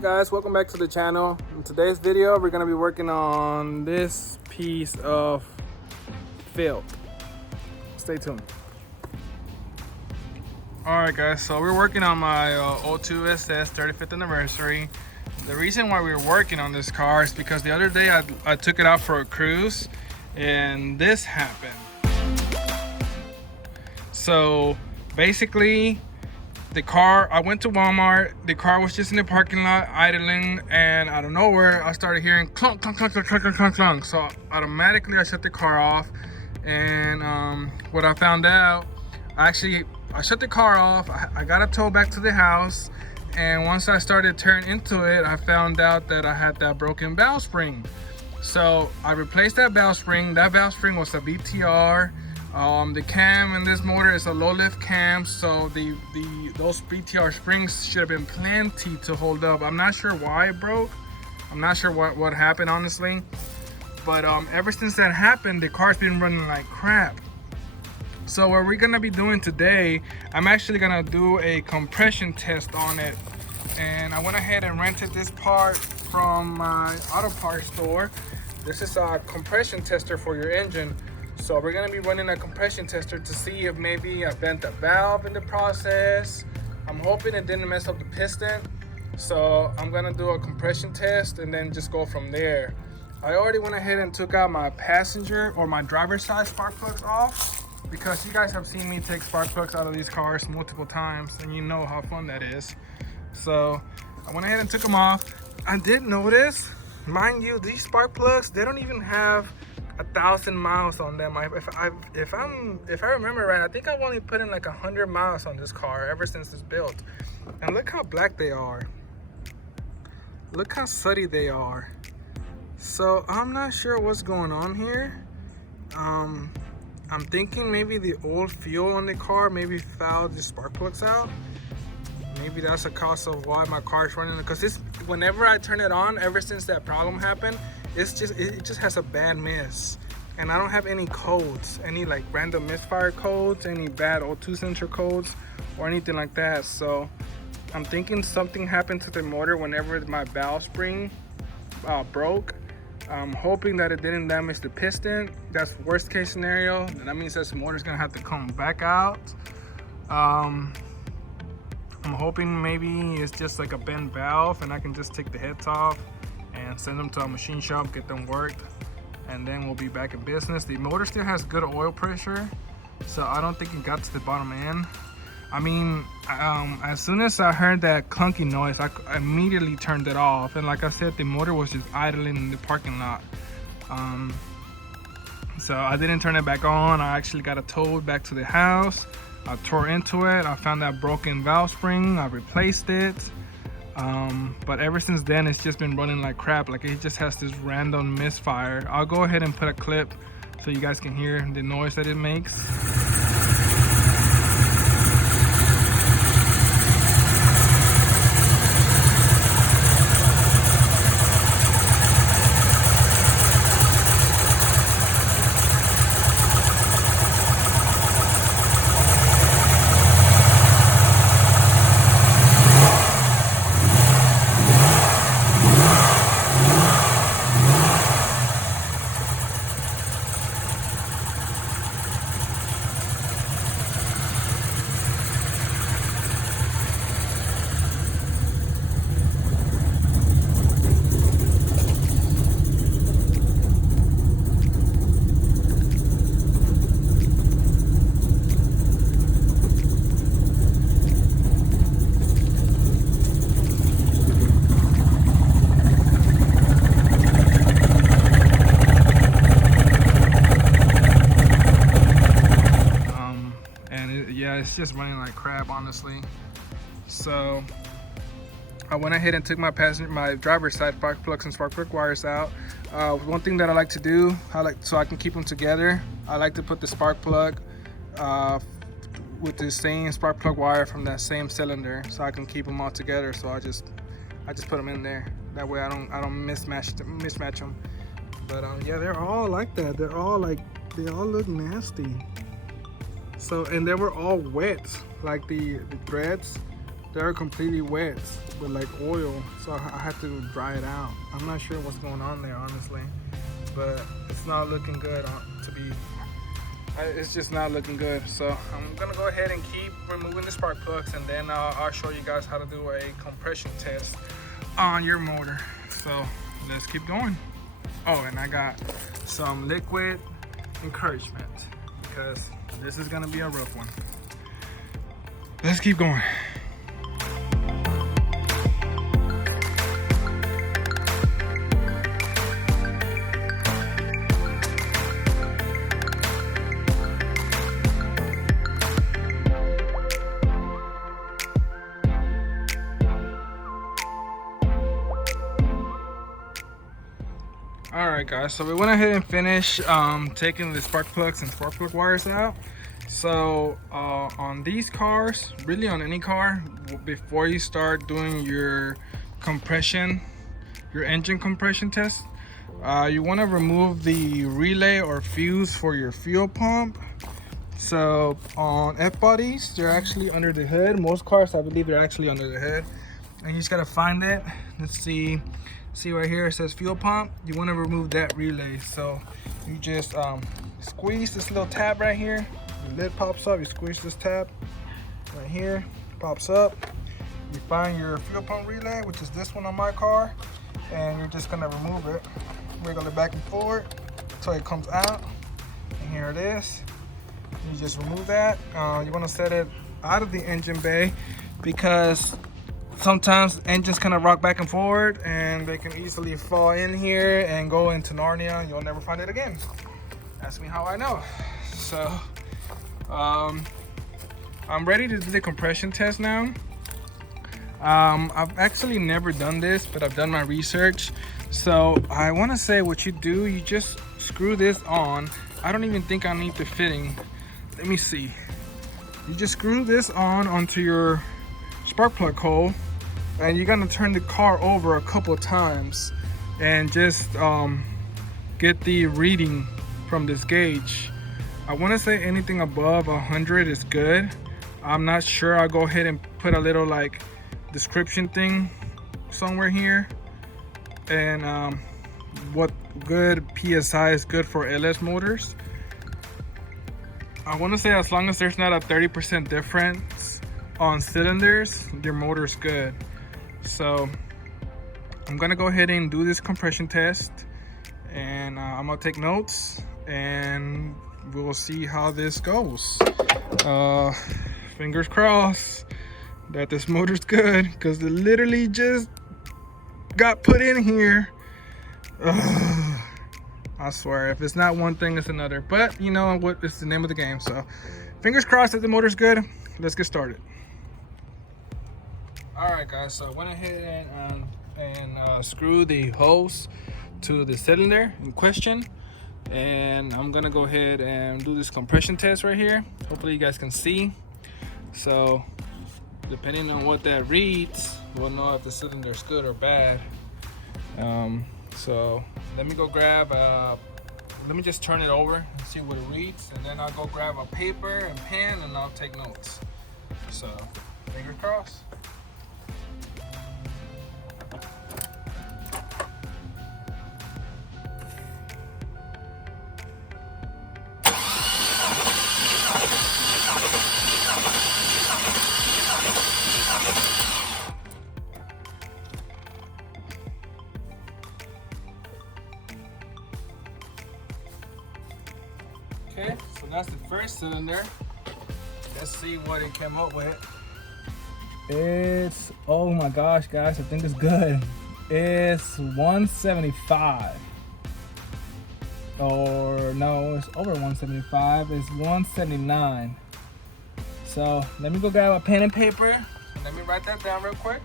Guys, welcome back to the channel. In today's video we're going to be working on this piece of filth. Stay tuned. Alright guys, so we're working on my 02 SS 35th anniversary. The reason why we're working on this car is because the other day I took it out for a cruise and this happened. So basically the car, I went to Walmart, the car was just in the parking lot idling, and out of nowhere I started hearing clunk, clunk, clunk, clunk, clunk, clunk, clunk. So automatically I shut the car off, and what I found out, I shut the car off, I got it towed back to the house, and once I started turning into it, I found out that I had that broken valve spring. So I replaced that valve spring. That valve spring was a BTR. The cam in this motor is a low lift cam, so those BTR springs should have been plenty to hold up. I'm not sure why it broke. I'm not sure what happened, honestly. But ever since that happened, the car's been running like crap. So what we're gonna be doing today, I'm actually gonna do a compression test on it. And I went ahead and rented this part from my auto parts store. This is a compression tester for your engine. So we're gonna be running a compression tester to see if maybe I bent a valve in the process. I'm hoping it didn't mess up the piston. So I'm gonna do a compression test and then just go from there. I already went ahead and took out my passenger or my driver's side spark plugs off, because you guys have seen me take spark plugs out of these cars multiple times and you know how fun that is. So I went ahead and took them off. I did notice, mind you, these spark plugs, they don't even have 1,000 miles on them. If I remember right, I think I've only put in like 100 miles on this car ever since it's built. And look how black they are. Look how sooty they are. So I'm not sure what's going on here. I'm thinking maybe the old fuel in the car maybe fouled the spark plugs out. Maybe that's a cause of why my car is running, because whenever I turn it on, ever since that problem happened, it just has a bad miss. And I don't have any codes, any like random misfire codes, any bad O2 sensor codes or anything like that. So I'm thinking something happened to the motor whenever my valve spring broke. I'm hoping that it didn't damage the piston. That's worst case scenario. And that means that the motor's gonna have to come back out. I'm hoping maybe it's just like a bent valve and I can just take the heads off and send them to a machine shop, get them worked, and then we'll be back in business. The motor still has good oil pressure, so I don't think it got to the bottom end. I mean, as soon as I heard that clunky noise, I immediately turned it off. And like I said, the motor was just idling in the parking lot. So I didn't turn it back on. I actually got it towed back to the house. I tore into it. I found that broken valve spring. I replaced it. But ever since then, it's just been running like crap. Like it just has this random misfire. I'll go ahead and put a clip so you guys can hear the noise that it makes. It's just running like crap, honestly. So I went ahead and took my driver's side spark plugs and spark plug wires out. One thing that I like to do, so I can keep them together, I like to put the spark plug with the same spark plug wire from that same cylinder, so I can keep them all together. So I just put them in there. That way I don't mismatch them. But yeah, they're all like that. They all look nasty. So, and they were all wet, like the threads. they're completely wet with like oil, so I had to dry it out. I'm not sure what's going on there, honestly, but it's not looking good it's just not looking good. So I'm gonna go ahead and keep removing the spark plugs, and then I'll show you guys how to do a compression test on your motor. So let's keep going. Oh, and I got some liquid encouragement because this is gonna be a rough one. Let's keep going. Alright guys, so we went ahead and finished taking the spark plugs and spark plug wires out. So on these cars, really on any car, before you start doing your compression, your engine compression test, you want to remove the relay or fuse for your fuel pump. So on F-bodies, they're actually under the hood. Most cars, I believe, they're actually under the hood, and you just gotta find it. Let's see right here, it says fuel pump. You want to remove that relay, so you just squeeze this little tab right here. The lid pops up, you squeeze this tab right here, pops up. You find your fuel pump relay, which is this one on my car, and you're just gonna remove it, wiggle it back and forward until it comes out, and here it is. You just remove that. You want to set it out of the engine bay, because sometimes engines kind of rock back and forward and they can easily fall in here and go into Narnia. You'll never find it again. Ask me how I know. So I'm ready to do the compression test now. I've actually never done this, but I've done my research. So I want to say what you do, you just screw this on. I don't even think I need the fitting. Let me see. You just screw this onto your spark plug hole, and you're gonna turn the car over a couple of times and just get the reading from this gauge. I want to say anything above 100 is good. I'm not sure. I'll go ahead and put a little like description thing somewhere here, and what good PSI is good for LS motors. I want to say as long as there's not a 30% difference on cylinders, your motor's good. So I'm gonna go ahead and do this compression test, and I'm gonna take notes, and we'll see how this goes. Fingers crossed that this motor's good, because it literally just got put in here. I swear, if it's not one thing, it's another. But you know what? It's the name of the game. So fingers crossed that the motor's good. Let's get started. Alright guys, so I went ahead and screw the hose to the cylinder in question, and I'm gonna go ahead and do this compression test right here. Hopefully you guys can see. So depending on what that reads, we'll know if the cylinder is good or bad. So let me go grab let me just turn it over and see what it reads, and then I'll go grab a paper and pen and I'll take notes. So fingers crossed. Okay, so that's the first cylinder. Let's see what it came up with. It's, oh my gosh guys, I think it's good. It's 175. Or no, it's over 175. It's 179. So let me go grab a pen and paper. Let me write that down real quick.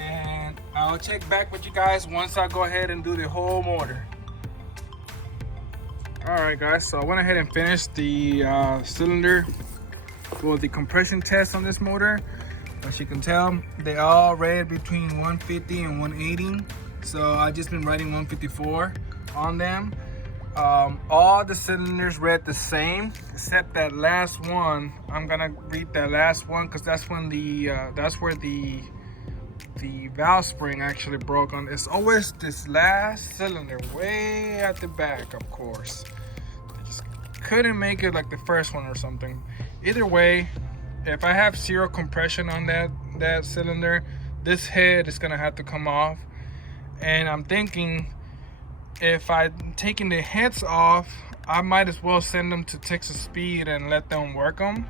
And I'll check back with you guys once I go ahead and do the whole motor. Alright guys, so I went ahead and finished the cylinder, well, the compression test on this motor. As you can tell, they all read between 150 and 180. So I just been writing 154 on them. All the cylinders read the same except that last one. I'm gonna read that last one because that's when that's where the valve spring actually broke on. It's always this last cylinder way at the back, of course. They just couldn't make it like the first one or something. Either way, if I have zero compression on that cylinder, this head is gonna have to come off. And I'm thinking, if I'm taking the heads off, I might as well send them to Texas Speed and let them work them.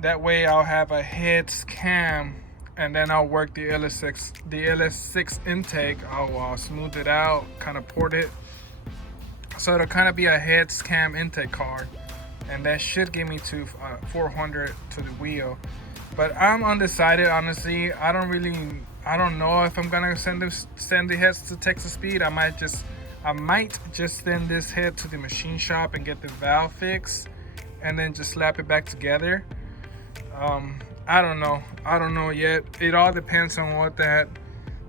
That way I'll have a heads cam, and then I'll work the LS6 intake. I'll smooth it out, kind of port it, so it'll kind of be a heads cam intake car, and that should give me to 400 to the wheel. But I'm undecided, honestly. I don't know if I'm gonna send the heads to Texas Speed. I might just send this head to the machine shop and get the valve fixed, and then just slap it back together. I don't know yet. It all depends on what that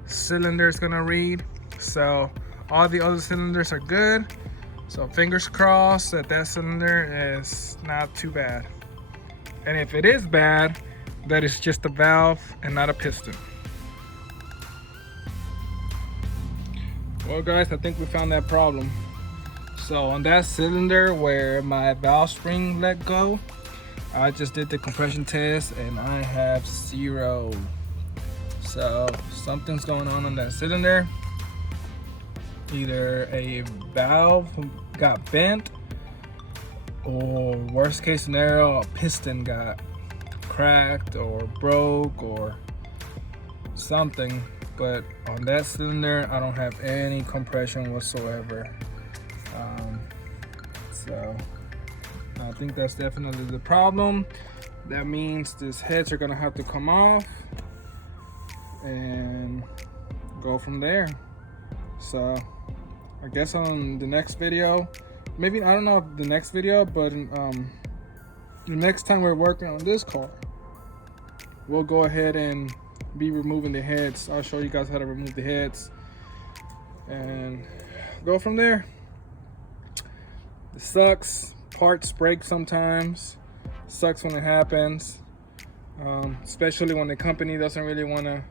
cylinder is gonna read. So all the other cylinders are good, so fingers crossed that cylinder is not too bad. And if it is bad, that is just a valve and not a piston. Well guys, I think we found that problem. So on that cylinder where my valve spring let go, I just did the compression test and I have 0. So something's going on that cylinder. Either a valve got bent, or worst case scenario, a piston got cracked or broke or something. But on that cylinder, I don't have any compression whatsoever. So I think that's definitely the problem. That means these heads are gonna have to come off and go from there. So I guess on the next video, maybe, I don't know the next video, but the next time we're working on this car, we'll go ahead and be removing the heads. I'll show you guys how to remove the heads and go from there. It sucks. Parts break sometimes. Sucks when it happens, especially when the company doesn't really want to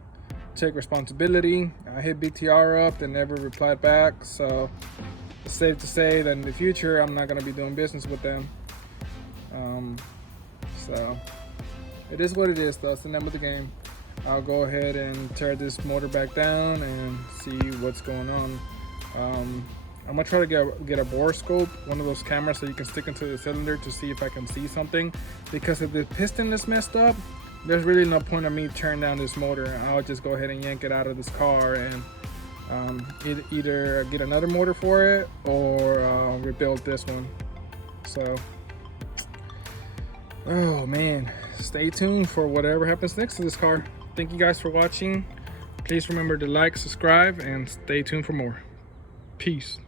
take responsibility. I hit BTR up, they never replied back, so it's safe to say that in the future I'm not going to be doing business with them. So it is what it is, though. It's the name of the game. I'll go ahead and tear this motor back down and see what's going on. I'm gonna try to get a bore scope, one of those cameras so you can stick into the cylinder to see if I can see something. Because if the piston is messed up, there's really no point of me tearing down this motor. I'll just go ahead and yank it out of this car and either get another motor for it or rebuild this one. So, oh man, stay tuned for whatever happens next to this car. Thank you guys for watching. Please remember to like, subscribe, and stay tuned for more. Peace.